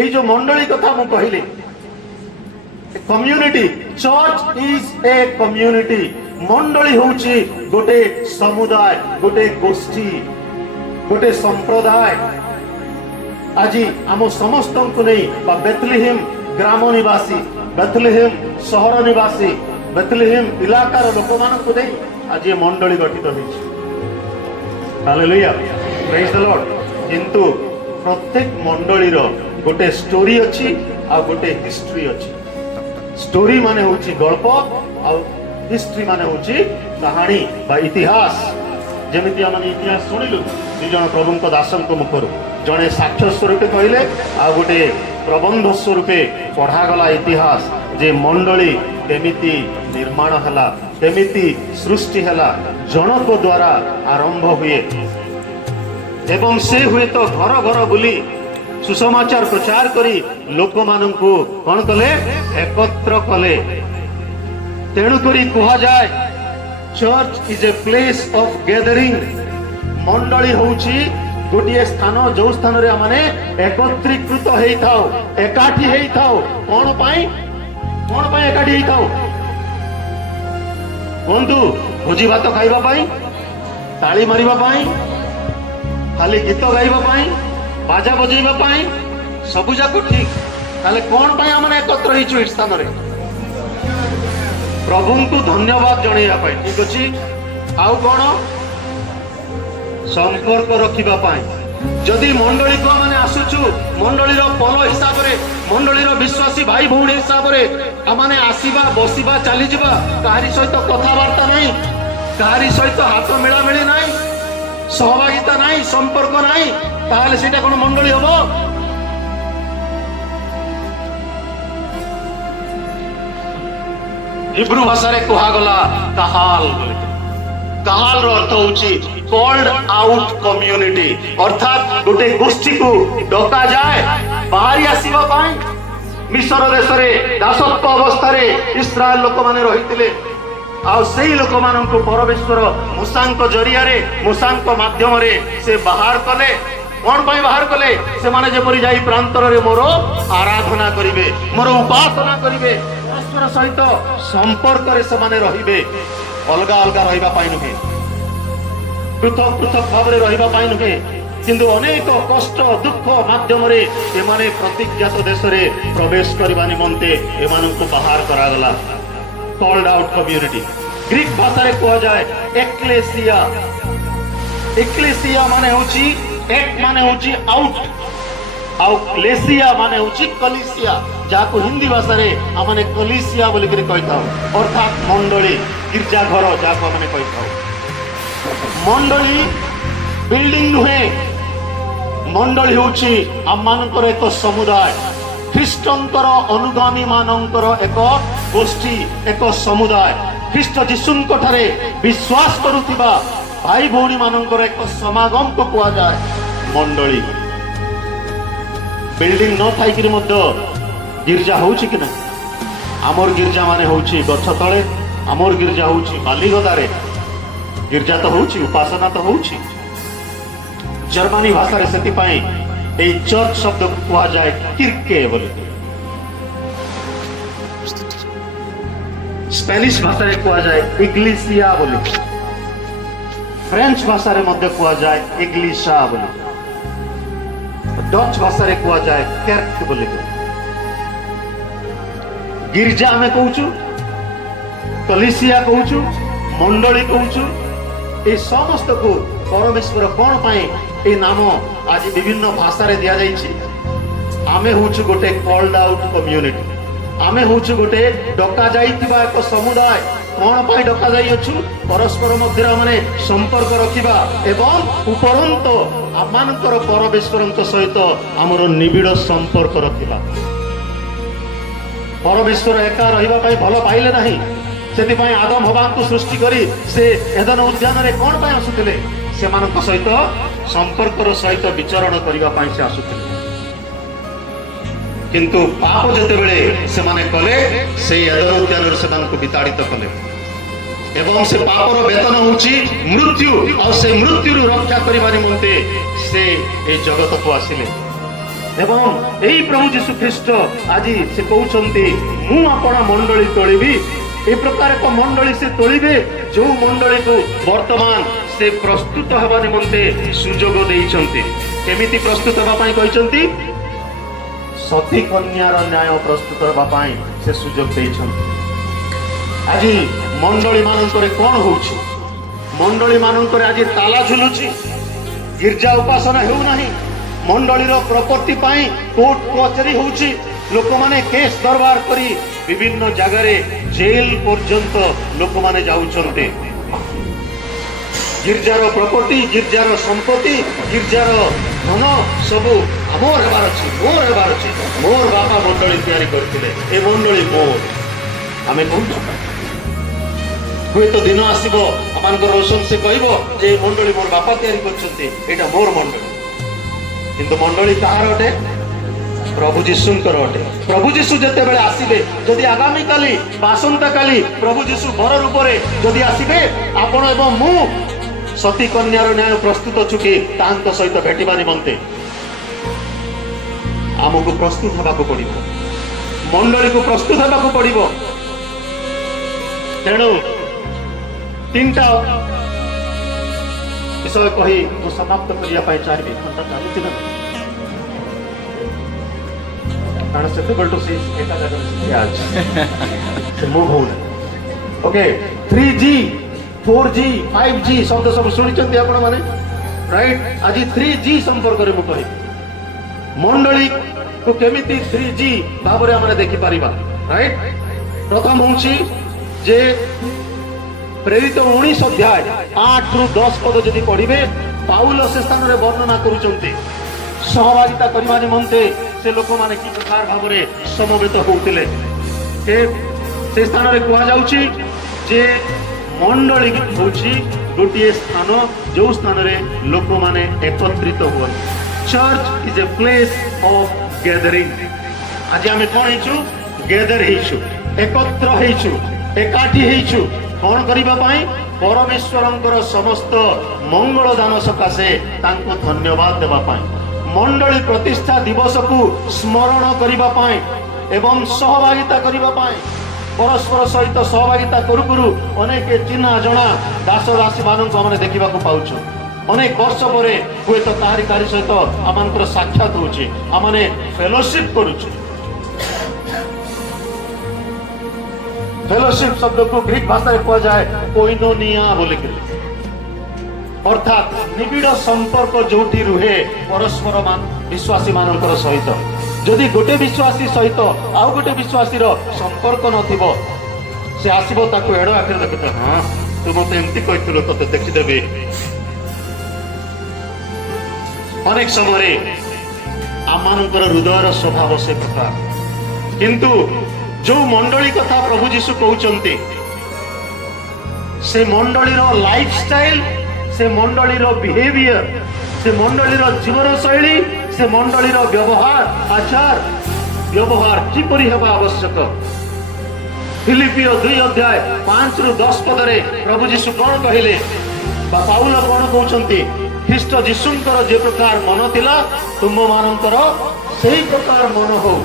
এই যে মণ্ডলী কথা মু কহিলি কম্युनिटी चर्च इज ए कम्युनिटी मंडली होउची गोटे समुदाय गोटे गोष्ठी गोटे संप्रदाय आज आम समस्त को नहीं बेथलेहेम ग्राम निवासी बेथलेहेम सहर निवासी बेथलेहेम इलाकार लोक मान को नहीं आज ये मंडली गठित होइछि हालेलुया प्रेज द लॉर्ड किंतु प्रत्येक मंडली रो गोटे स्टोरी अछि आ गोटे हिस्ट्री अछि स्टोरी माने होची गल्प आ हिस्ट्री माने होची कहानी बा इतिहास जेमिति आम इतिहास शुणिलु दु जन प्रभु दासन को मुखर जड़े साक्ष्य स्वरूप कहले आ गोटे प्रबंध स्वरूप पढ़ागला इतिहास जे मंडली केमिति निर्माण हला केमिति सृष्टि हला जनक द्वारा आरंभ हुए एवं से हुए तो घर घर बुली सुसमाचार प्रचार करी लोक मानू कौन कले एकत्र कले तेणु करी कहा जाए church is a place of gathering मंडली होउची गोटे स्थान जो स्थान रे माने एकत्रीकृत हेई थाओ एकाठी हेई थाओ कौन पाई एकाठी हेई थाओ बंधु भोजी भात खाइबा पाई ताली मारिबा पाई खाली गीत गाइबा पाई बाजा बजेबा पाई सबु जाको ठीक ताले कौन पाई हमने एकत्र हिचु इस स्थान रे प्रभु को धन्यवाद जणैया पाई ठीक अछि आउ कोन संपर्क रखिबा पाई जदि मंडली को माने आसुछु मंडली रो पल हिसाब रे मंडली रो विश्वासी भाई भौणी हिसाब रे आमाने आसीबा बसीबा चली जिबा काहारी सहित कथा वार्ता नाही काहारी सहित हाथ मिला मिली नाही सहभागिता नाही संपर्क नाही ताहले सेटा कोन मंडली हबो हिब्रू भाषा रे कहा गला काहाल काहाल रो अर्थ होची कॉल्ड आउट कम्युनिटी अर्थात गोटे गोष्ठी को डका जाए बाहरी आसीबा पाई मिस्र देश रे दासत्व अवस्था रे इस्राएल लोक माने रहितिले आ सेही लोक मानन को परमेश्वर मूसांक जरिया रे मूसांक माध्यम रे से बाहर कले कौन पाई बाहर कले से माने जेपरि जाई प्रांतर रे मोर आराधना करिवे मोर उपासना करिवे परमेश्वर सहित संपर्क रे से माने रहिबे अलगा अलगा रहिबा पाई नुहे पृथक पृथक भाव रे रहिबा पाई नुहे किंतु अनेक कष्ट दुख माध्यम रे एमाने प्रतिज्ञात देश रे प्रवेश करबा निमंते एमान को बाहर करा गला कॉल्ड आउट कम्युनिटी ग्रीक भाषा रे कहा जाए एक्लेसिया एक्लेसिया माने होची एक माने होची आउट आउ क्लेसिया माने होची कलिसिया जाको हिंदी भाषा रे हमने कलिसिया बोली करे कहता अर्थात मंडली गिरजा घर जाको हमने कहता मंडली बिल्डिंग नुहे मंडली होची आमानकर एक समुदाय ख्रीष्टंकर अनुगामी मानकर एक गोष्ठी एक समुदाय ख्रीष्ट जीशुंक ठारे विश्वास करुथिबा भाई भौणी मानकर एक समागम को कहा जाए मंडली बिल्डिंग न थाई कि गिरजा होउची कि ना आमर गिरजा माने होउची गछ तळे आमर गिरजा होउची बालीगदारे गिरजा तो होउची उपासना तो होउची जर्मनी भाषा रे सेति पाई ए चर्च शब्द को कहा जाए किर्के बोले स्पेनिश भाषा रे कहा जाए इग्लेसिया बोले फ्रेंच भाषा रे मध्य कहा जाए इग्लिशा बोले डच भाषा रे कहा जाए केर्क बोले गिरजा में कहूचु कलिसिया कहूचु मंडली कहूचु ए समस्त को परमेश्वर कौन पाए ए नाम आज विभिन्न भाषा रे दिया जाइछि आमे होचु गोटे कॉल्ड आउट कम्युनिटी आमे होचु गोटे डका जाइतिबा एक समुदाय कौन पाई डका जाई अछु परस्पर मध्य माने संपर्क रखिबा एवं उपरंत आमानकर परमेश्वरंक सहित हमर निबिड़ संपर्क रखिबा परमेश्वर एका रहिबा पाई भलो पाइले नाही सेति पाई आदम हवा को सृष्टि करी से एदन उद्यान रे कोन पाई आसुतिले सेमानक सहित संपर्कर सहित विचरण करिबा पाई से आसुतिले किंतु पाप जते बेले से माने कले से एदन उद्यान रे सेमान को विताड़ित कले एवं से पापर वेतन होची मृत्यु और से मृत्यु रक्षा करिबा निमंते से ए जगत को आसिले ଏବଂ ଏହି ପ୍ରଭୁ ଯୀଶୁ ଖ୍ରୀଷ୍ଟ ଆଜି ସେ କହୁଛନ୍ତି ମୁଁ ଆପଣ ମଣ୍ଡଳୀ ତୋଳିବି। ଏ ପ୍ରକାର ଏକ ମଣ୍ଡଳୀ ସେ ତୋଳିବେ ଯୋଉ ମଣ୍ଡଳୀକୁ ବର୍ତ୍ତମାନ ସେ ପ୍ରସ୍ତୁତ ହେବା ନିମନ୍ତେ ସୁଯୋଗ ଦେଇଛନ୍ତି। କେମିତି ପ୍ରସ୍ତୁତ ହେବା ପାଇଁ କହିଛନ୍ତି? ସତୀ କନ୍ୟାର ନ୍ୟାୟ ପ୍ରସ୍ତୁତ ହେବା ପାଇଁ ସେ ସୁଯୋଗ ଦେଇଛନ୍ତି। ଆଜି ମଣ୍ଡଳୀ ମାନଙ୍କରେ କଣ ହଉଛି? ମଣ୍ଡଳୀ ମାନଙ୍କରେ ଆଜି ତାଲା ଝୁଲୁଛି, ଗିର୍ଜା ଉପାସନା ହେଉନାହିଁ, ମଣ୍ଡଳୀର ପ୍ରପର୍ଟି ପାଇଁ କୋର୍ଟ କଚେରୀ ହଉଛି, ଲୋକମାନେ କେସ୍ ଦରବାର କରି ବିଭିନ୍ନ ଜାଗାରେ ଜେଲ ପର୍ଯ୍ୟନ୍ତ ଲୋକମାନେ ଯାଉଛନ୍ତି। ଗିର୍ଜାର ପ୍ରପର୍ଟି, ଗିର୍ଜାର ସମ୍ପତ୍ତି, ଗିର୍ଜାର ଧନ ସବୁ ଆମର ହେବାର ଅଛି, ମୋର ହେବାର ଅଛି। ମୋର ବାପା ମଣ୍ଡଳୀ ତିଆରି କରିଥିଲେ, ଏ ମଣ୍ଡଳୀ ମୋର। ଆମେ କହୁଛୁ ହୁଏତ ଦିନ ଆସିବ ଆମମାନଙ୍କର ରୋଶନ ସେ କହିବ ଯେ ଏ ମଣ୍ଡଳୀ ମୋର ବାପା ତିଆରି କରିଛନ୍ତି, ଏଇଟା ମୋର ମଣ୍ଡଳୀ। କିନ୍ତୁ ମଣ୍ଡଳୀ କାହାର ଅଟେ? ପ୍ରଭୁ ଯୀଶୁଙ୍କର ଅଟେ। ପ୍ରଭୁ ଯୀଶୁ ଯେତେବେଳେ ଆସିବେ, ଯଦି ଆଗାମୀ କାଲି ବା ଆସନ୍ତା କାଲି ପ୍ରଭୁ ଯୀଶୁ ବର ରୂପରେ ଯଦି ଆସିବେ, ଆପଣ ଏବଂ ମୁଁ ସତୀ କନ୍ୟାର ନ୍ୟାୟ ପ୍ରସ୍ତୁତ ଅଛୁ କି ତାଙ୍କ ସହିତ ଭେଟିବା ନିମନ୍ତେ? ଆମକୁ ପ୍ରସ୍ତୁତ ହେବାକୁ ପଡିବ, ମଣ୍ଡଳୀକୁ ପ୍ରସ୍ତୁତ ହେବାକୁ ପଡିବ। ତେଣୁ ତିନିଟା ବିଷୟ କହି ମୁଁ ସମାପ୍ତ କରିବା ପାଇଁ ଚାହିଁବି। ଘଣ୍ଟା ଚାଲୁଛି ନା କାରଣ ସେତେବେଳଠୁ ସେ ଏକା ଜାଗାରେ ଠିଆ ଅଛି, ସେ ମୁଭ୍ ହଉନି। ଓକେ, 3G 4G 5G ଶବ୍ଦ ସବୁ ଶୁଣିଛନ୍ତି ଆପଣ ମାନେ, ରାଇଟ୍? ଆଜି 3G ସମ୍ପର୍କରେ ମୁଁ କହିବି। ମଣ୍ଡଳୀକୁ କେମିତି 3G ଭାବରେ ଆମେ ଦେଖିପାରିବା, ରାଇଟ୍? ପ୍ରଥମ ହଉଛି ଯେ ପ୍ରେରିତ 19 ଅଧ୍ୟାୟ 8 ରୁ 10 ପଦ ଯଦି ପଢିବେ, ପାଉଲ ସେ ସ୍ଥାନରେ ବର୍ଣ୍ଣନା କରୁଛନ୍ତି ସହଭାଗିତା କରିବା ନିମନ୍ତେ ସେ ଲୋକମାନେ କି ପ୍ରକାର ଭାବରେ ସମବେତ ହେଉଥିଲେ। ସେ ସ୍ଥାନରେ କୁହାଯାଉଛି ଯେ ମଣ୍ଡଳୀ ହେଉଛି ଗୋଟିଏ ସ୍ଥାନ ଯୋଉ ସ୍ଥାନରେ ଲୋକମାନେ ଏକତ୍ରିତ ହୁଅନ୍ତି। Church is a place of gathering. ଆଜି ଆମେ କଣ ହେଇଛୁ? ଗ୍ୟାଦର ହେଇଛୁ, ଏକତ୍ର ହେଇଛୁ, ଏକାଠି ହେଇଛୁ। କଣ କରିବା ପାଇଁ? ପରମେଶ୍ୱରଙ୍କର ସମସ୍ତ ମଙ୍ଗଳ ଦାନ ସକାଶେ ତାଙ୍କୁ ଧନ୍ୟବାଦ ଦେବା ପାଇଁ, ମଣ୍ଡଳୀ ପ୍ରତିଷ୍ଠା ଦିବସକୁ ସ୍ମରଣ କରିବା ପାଇଁ ଏବଂ ସହଭାଗିତା କରିବା ପାଇଁ। ପରସ୍ପର ସହିତ ସହଭାଗିତା କରୁ କରୁ ଅନେକ ଚିହ୍ନା ଜଣା ଦାସ ଦାସୀ ମାନଙ୍କୁ ଆମେ ଦେଖିବାକୁ ପାଉଛୁ। ଅନେକ ବର୍ଷ ପରେ ହୁଏତ କାହାରି ସହିତ ଆମମାନଙ୍କର ସାକ୍ଷାତ ହଉଛି, ଆମେ ଫେଲୋସିପ କରୁଛୁ। ଫେଲୋସିପ ଶବ୍ଦକୁ ଗ୍ରୀକ ଭାଷାରେ କୁହାଯାଏ କୋଇନୋନିଆ ବୋଲିକିରି, ଅର୍ଥାତ୍ ନିବିଡ଼ ସମ୍ପର୍କ ଯୋଉଠି ରୁହେ ପରସ୍ପର ବିଶ୍ୱାସୀ ମାନଙ୍କର ସହିତ। ଯଦି ଗୋଟେ ବିଶ୍ୱାସୀ ସହିତ ଆଉ ଗୋଟେ ବିଶ୍ୱାସୀର ସମ୍ପର୍କ ନଥିବ, ସେ ଆସିବ ତାକୁ ଏଡ ଆଖିରେ ଦେଖୁଥିବ, ହଁ ତୁ ମତେ ଏମିତି କହିଥିଲୁ, ତତେ ଦେଖିଦେବି। ଅନେକ ସମୟରେ ଆମମାନଙ୍କର ହୃଦୟର ସ୍ୱଭାବ ସେ ପ୍ରକାର। କିନ୍ତୁ ଯୋଉ ମଣ୍ଡଳୀ କଥା ପ୍ରଭୁ ଯୀଶୁ କହୁଛନ୍ତି, ସେ ମଣ୍ଡଳୀର ଲାଇଫଷ୍ଟାଇଲ, ସେ ମଣ୍ଡଳୀର ବିହେଭିୟର, ସେ ମଣ୍ଡଳୀର ଜୀବନ ଶୈଳୀ, ସେ ମଣ୍ଡଳୀର ବ୍ୟବହାର ଆଚାର ବ୍ୟବହାର କିପରି ହେବା ଆବଶ୍ୟକ। ଫିଲିପିଓ 2 ଅଧ୍ୟାୟ 5 ରୁ 10 ପଦରେ ପ୍ରଭୁ ଯୀଶୁ କଣ କହିଲେ ବା ପାଉଲ କଣ କହୁଛନ୍ତି? ଖ୍ରୀଷ୍ଟ ଯୀଶୁଙ୍କର ଯେ ପ୍ରକାର ମନ ଥିଲା, ତୁମ ମାନଙ୍କର ସେଇ ପ୍ରକାର ମନ ହଉ।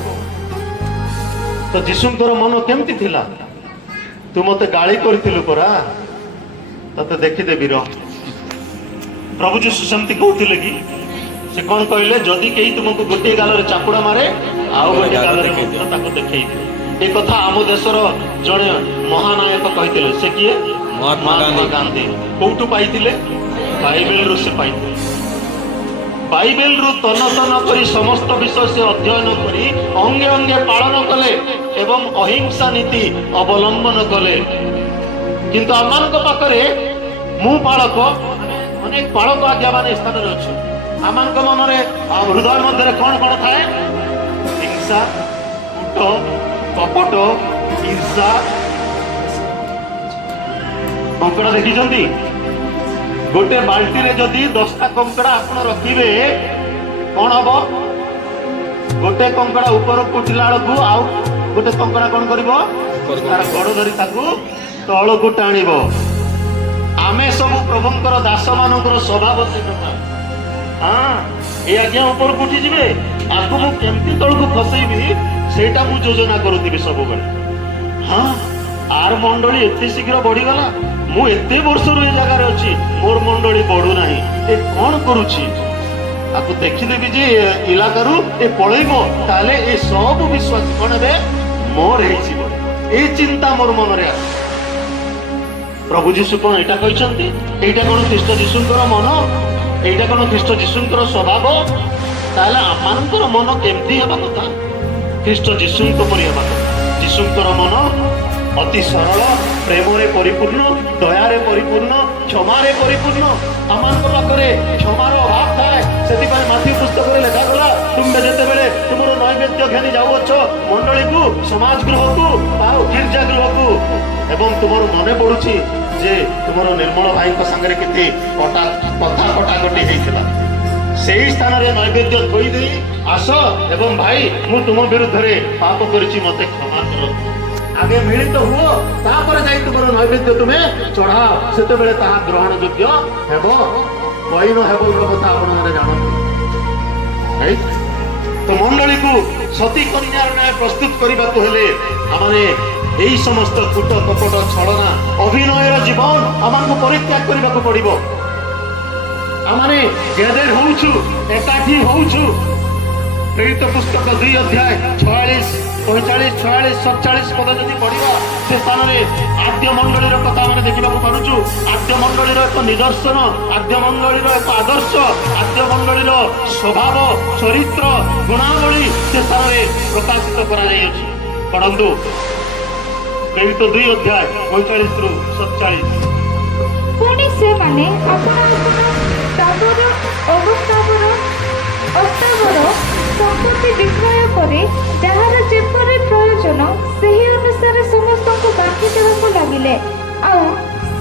ତ ଯୀଶୁଙ୍କର ମନ କେମିତି ଥିଲା? ତୁ ମତେ ଗାଳି କରିଥିଲୁ ପରା, ତତେ ଦେଖିଦେବି ରହ। ପ୍ରଭୁ ଯୀଶୁ ସେମିତି କହୁଥିଲେ କି? ସେ କଣ କହିଲେ? ଯଦି କେହି ତୁମକୁ ଗୋଟିଏ ଗାଲରେ ଚାପୁଡା ମାରେ, ଆଉ ଗୋଟିଏ ଗାଲରେ ତାକୁ ଦେଖେଇଦିଅ। ଏ କଥା ଆମ ଦେଶର ଜଣେ ମହାନାୟକ କହିଥିଲେ। ସେ କିଏ? ମହାତ୍ମା ଗାନ୍ଧୀ। କୋଉଠୁ ପାଇଥିଲେ? ବାଇବେଲରୁ ସେ ପାଇଥିଲେ। ବାଇବେଲରୁ ତନ ତନ କରି ସମସ୍ତ ବିଷୟ ସେ ଅଧ୍ୟୟନ କରି ଅଙ୍ଗେ ଅଙ୍ଗେ ପାଳନ କଲେ ଏବଂ ଅହିଂସା ନୀତି ଅବଲମ୍ବନ କଲେ। କିନ୍ତୁ ଆମମାନଙ୍କ ପାଖରେ ମୁଁ ପାଳକ, ଅନେକ ପାଳକ ଆଜ୍ଞା ମାନେ ସ୍ଥାନରେ ଅଛି। ଆମମାନଙ୍କ ମନରେ ହୃଦୟ ମଧ୍ୟରେ କଣ କଣ ଥାଏ? ହିଂସା, କୂଟ, କପଟ, ଈର୍ଷା। କଙ୍କଡା ଦେଖିଛନ୍ତି? ଗୋଟେ ବାଲ୍ଟିରେ ଯଦି 10ଟା କଙ୍କଡା ଆପଣ ରଖିବେ, କଣ ହବ? ଗୋଟେ କଙ୍କଡା ଉପରକୁ ଉଠିଲା ବେଳକୁ ଆଉ ଗୋଟେ କଙ୍କଡା କଣ କରିବ? ତାର ଗୋଡ ଧରି ତାକୁ ତଳକୁ ଟାଣିବ। ଆମେ ସବୁ ପ୍ରଭୁଙ୍କର ଦାସ ମାନଙ୍କର ସ୍ୱଭାବ ସେ ପ୍ରକାର। ହଁ, ଏ ଆଜ୍ଞା ଉପରକୁ ଉଠିଯିବେ, आगु मु केमती तळକୁ ଖସେଇବି ସେଇଟା ମୁଁ ଯୋଜନା କରୁଥିବି ସବୁବେଳେ। ହଁ आर मंडली एते शीघ्र बढ़ीगला मु एते वर्षरू ए जगार अच्छी मोर मंडली बढ़ू ना ए कौन करुची आपको देखीदेवी जे इलाकारु ए पलैब ताले ए सब विश्वास कौन हे मोर ए चिंता मोर मन रे प्रभु जीशु कौन एटा कहते एटा कौन ख्रीष्ट जीशुंकर मन एटा कौन ख्रीष्ट जीशुंकर स्वभाव ताले आमानकर मन केमती हेबा कथा ख्रीष्ट जीशुंक परि हेबा जीशुंकर मन अति सरल प्रेमरे परिपूर्ण दयारे परिपूर्ण क्षमारे परिपूर्ण आमान पाखे क्षमार अभाव थाए से माथी पुस्तक में लेखा गला तुम्हें जिते बेले तुम नैवेद्य घेनी जाऊछ मंडली को समाज गृह को गिर्जा गृह को एवं तुम मन पड़ुछि जे तुम निर्मल भाई सांगे के कथा कटाकटी होता से स्थान में नैवेद्य थोईदे आस एवं भाई मु तुम विरुद्ध पाप करिछि मते क्षमा कर आगे मिलित हुओ तापर जाई तुम नैवेद्य तुम्हें चढ़ाओ से ग्रहण योग्य हेब कईन हेब कथा आपण मैंने जानते तो मंडली को सती कन्यार न्याय प्रस्तुत करने को हेले आमने यही समस्त कूट कपट छलना अभिनयर जीवन आमको परित्याग करने को पड़ो आमने गैदर होउछु एकाठी होउछु प्रेरित पुस्तक 2 अध्याय 46 45 46 47 पद जदि पढ़ा से स्थान में आद्य मंडली कथा मैंने देखा पार्छु आद्य मंडली एक निदर्शन आद्य मंडली एक आदर्श आद्य मंडली स्वभाव चरित्र गुणावली से स्थान में प्रकाशित पढ़ु प्रेरित 2 अध्याय 45 रु 47 पुणी से माने संपत्ति विक्रय करे जहार जेपरि प्रयोजन सही अनुसार समस्त को बाकी देवाक लगिले आउ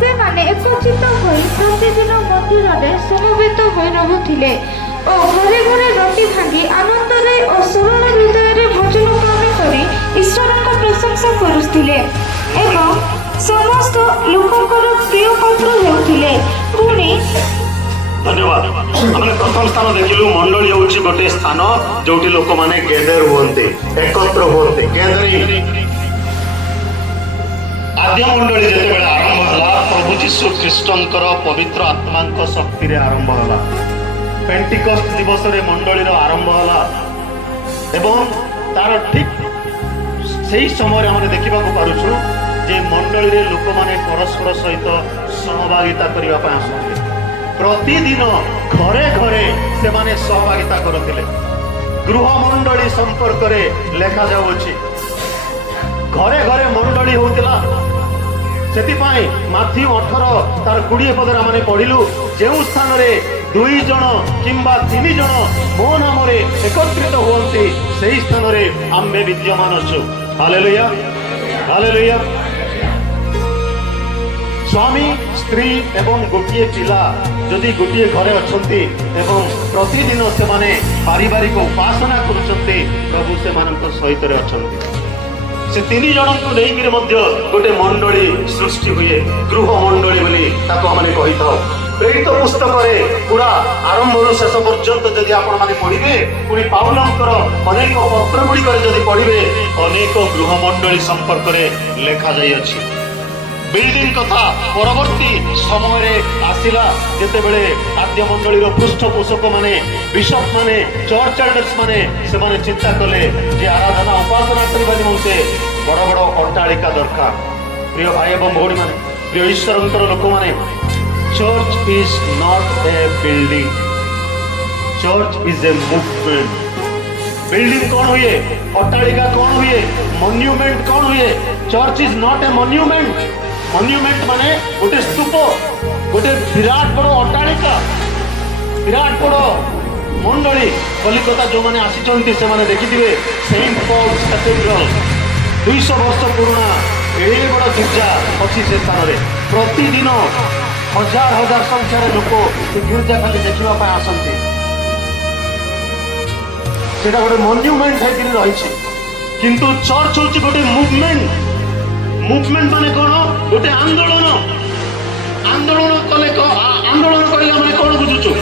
से माने एकत्रित होई प्रतिदिन मंदिर में समवेत होई रहुथिले और घरे घरे रोटी भांगी आनंद रे और सरल हृदय रे भोजन पान करी ईश्वर का प्रशंसा करुथिले एवं समस्त लोकଙ୍କର प्रिय पात्र हेउथिले पुणी धन्यवाद हमने प्रथम स्थान देखिलु मंडली होउची गोटे स्थान जोटी लोक माने गैदर होते एकत्र होते गैदरिंग आद्य मंडली जेते बेला आरंभ हला प्रभु यीशु ख्रीष्टंकर पवित्र आत्मांक शक्ति रे आरंभ हला पेंटिकस्ट दिवस रे मंडली रो आरंभ हला एवं तार ठीक सही समय रे हम देखिबा को पारुछु जे मंडली रे लोक माने परस्पर सहित सहभागिता करिवा पय आसते प्रतिदिन घरे घरे से माने सहभागिता करथिले गृह मंडली संपर्क रे लेखा जाउछि घरे घरे मंडली होतिला सेति पाई माथ्यू 18 तार 20 पद रे माने पढिलु जेउ स्थान रे 2 जण किंबा 3 जण मो नाम रे एकत्रित होंती सेही स्थान रे आम्बे विद्यमान अछु हालेलुया हालेलुया स्वामी स्त्री एवं गोटे पिला जदि गोटे घरे अच्छे एवं प्रतिदिन से माने पारिवारिक उपासना करुचंते प्रभु से मानक सहित अच्छा से 3 जन को लेकर गोटे मंडली सृष्टि हुए गृह मंडली बोली हमने कही था प्रेरित पुस्तक पूरा आरंभ शेष पर्यंत जदि आपण माने पढ़िबे पुणी पाउलंकर अनेक पत्र गुड़िक जदि पढ़िबे अनेक गृह मंडली संपर्क में लेखा जाई अछि बिल्डिंग कथा परवर्ती समय आसिला जेते बेले आद्य मंडली पृष्ठपोषक माने बिशप माने चर्च एल्डर्स माने से माने चिंता कले जे आराधना उपासना करबा निमंते बड़ बड़ अट्टालिका दरकार प्रिय भाई एवं भौणी माने प्रिय ईश्वरंकर लोक माने church is not a building church is a movement building कौन हुए अट्टालिका कौन हुए मॉन्यूमेंट कौन हुए church is not a monument monument माने गोटे स्तूप गोटे विराट बड़ अट्टालिका विराट बड़ मंडली कलिकता जो मैंने आसी से माने देखिथिबे सेंट पॉल्स कैथेड्रल 200 वर्ष पुराना एड़े बड़ गिर्जा अच्छी से स्थान में प्रतिदिन हजार हजार संख्यार लोक से गिर्जा खाली देखा आसती सेटा गोटे मॉन्यूमेंट है रही किंतु चर्च होची गोटे मूवमेंट मूवमेंट माने कौन गोटे आंदोलन आंदोलन कले आंदोलन कहले माने कौन बुझुछु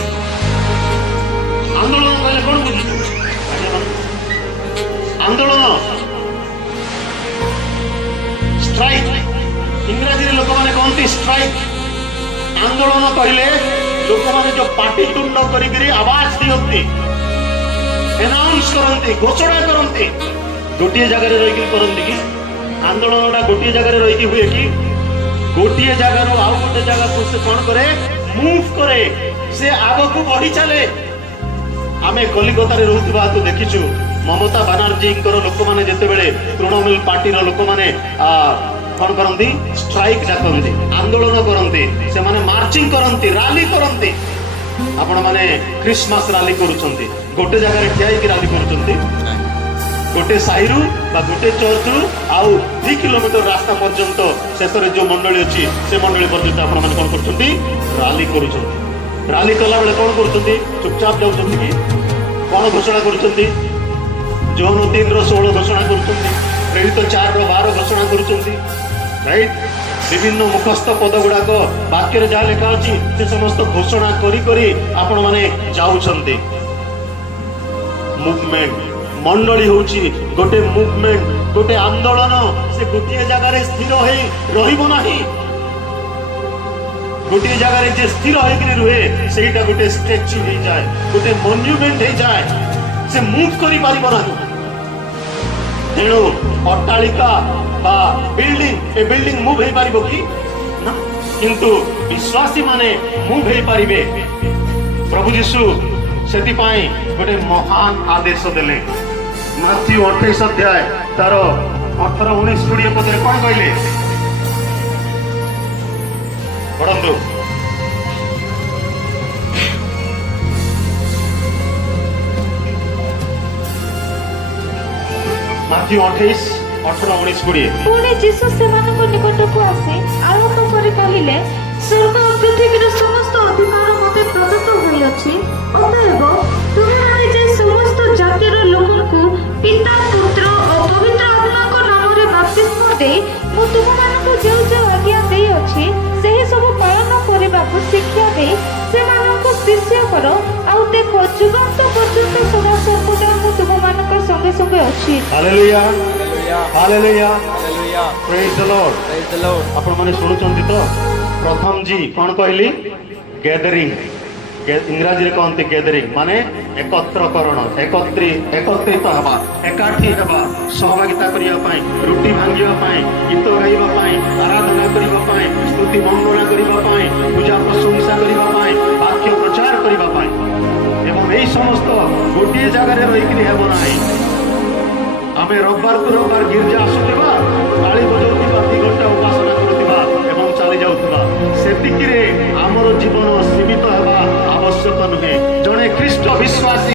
आंदोलन कहले कौन बुझुछु आंदोलन स्ट्राइक इंग्राजी लोक मैंने कहते स्ट्राइक आंदोलन कहले लोक मैंने जो पाटितुंड करी आवाज दियंती एनाउंस करती घोषणा करती गोटे जगह रही करती कि आंदोलन गोटे जगह रही हुए कि गोटे जगार आउ गोटे जगह को से कौन करे मूव करे से आग को बढ़ी चले आमे कलिकतार रोहुवा तो देखिचु ममता बानर्जी लोक मैंने जिते तृणमूल पार्टी लोक मैंने कौन करती स्ट्राइक डाकती आंदोलन करती से माने मार्चिंग करती रैली करती आपण माने क्रिसमस रैली करूछंती गोटे जगह ठिया होकर रैली करूछंती गोटे साहिरु बा गोटे चर्च रु आउ 2 किलोमीटर रास्ता पर्यंत शेष जो मंडली अच्छी से मंडली पर्यंत आपण माने कौन करछंती रैली करूछंती रैली कला बेले कौन करछंती चुपचाप जाउछंती कि कौन घोषणा करूछंती जौन 3 रो 16 घोषणा करूछंती प्रेरित 4 रो 12 घोषणा करूछंती राइट विभिन्न मुखस्थ पद गुड़ाक वाक्य जहाँ लिखा अच्छी से समस्त घोषणा करी करी आपण माने जाउछंती मुवमेंट मंडली होची गोटे मुवमेंट गोटे आंदोलन से गोटे जगह स्थिर रहिबो नाही गोटे जगह जे स्थिर होइकरी रुहे सेटा गोटे स्टैच्यू हो जाए गोटे मॉन्यूमेंट हो जाए से मूव करी पारिबो नाही तेणु अट्टालिका बा बिल्डिंग ए बिल्डिंग मूव हो पारिबो कि ना किंतु विश्वासी माने मूव हो पारिबे प्रभु यीशु सेति पाई गोटे महान आदेश देले माथ्यू 28 अध्याय तार 18 19 20 पदे कौन कहले पढ़ंतु माथ्यू 28 18 19 20 पुणे जीसस सेମାନଙ୍କ निकटକୁ ଆସି ଆରମ୍ଭ କରି କହିଲେ ସ୍ୱର୍ଗ ଓ ପୃଥିବୀର ସମସ୍ତ ଅଧିକାର ମୋତେ ପ୍ରଦତ୍ତ ହୋଇଅଛି ଅତଏବ ତୁମେମାନେ ଯେ ସମସ୍ତ ଜାତିର ଲୋକଙ୍କୁ ପିତା ପୁତ୍ର ଓ ପବିତ୍ର ଆତ୍ମାଙ୍କ ନାମରେ ବାପ୍ତିସ୍ମ ଦେଇ ମୁଁ ତୁମମାନଙ୍କୁ ଯେଉଁ ଯେଉଁ ଆଜ୍ଞା ଦେଇଅଛି ସେହି ସବୁ ପାଳନ କରିବାକୁ ଶିକ୍ଷା ଦେଇ ସେମାନଙ୍କୁ ଶିଷ୍ୟ କର ଆଉ ଦେଖ ଯୁଗାନ୍ତ ପର୍ଯ୍ୟନ୍ତ ସଦା ସର୍ବଦା ମୁଁ ତୁମମାନଙ୍କ ସଙ୍ଗେ ସଙ୍ଗେ ଅଛି ହାଲେଲୁୟା ହାଲେଲୁୟା Hallelujah. ପ୍ରେଜ୍ ଦ ଲର୍ଡ Praise the Lord. आपण माने सुनुचंती तो प्रथम जी कौन कहली गैदरिंग इंग्राजी रे कहते गैदरिंग माने एकत्रकरण एकत्रित हवा एकाठी हवा सहभागिता करिया पाई रुटी भांगिया पाई गीत गाइबा पाई आराधना करिबा पाई स्तुति वंदना करिबा पाई पूजा प्रशंसा करिबा पाई वाक्य प्रचार करिबा पाई एवं एई समस्त गोटे जगह रे रहिकरी हेबो नाही आमे रविवार को रविवार गिरजा आसुथिबा ताली बजाउथिबा 2 घंटा उपासना करुथिबा एवं चली जाउथिबा सेतिकिरे हमर जीवन सीमित हेबा आवश्यक नुहे जणे ख्रीष्ट विश्वासी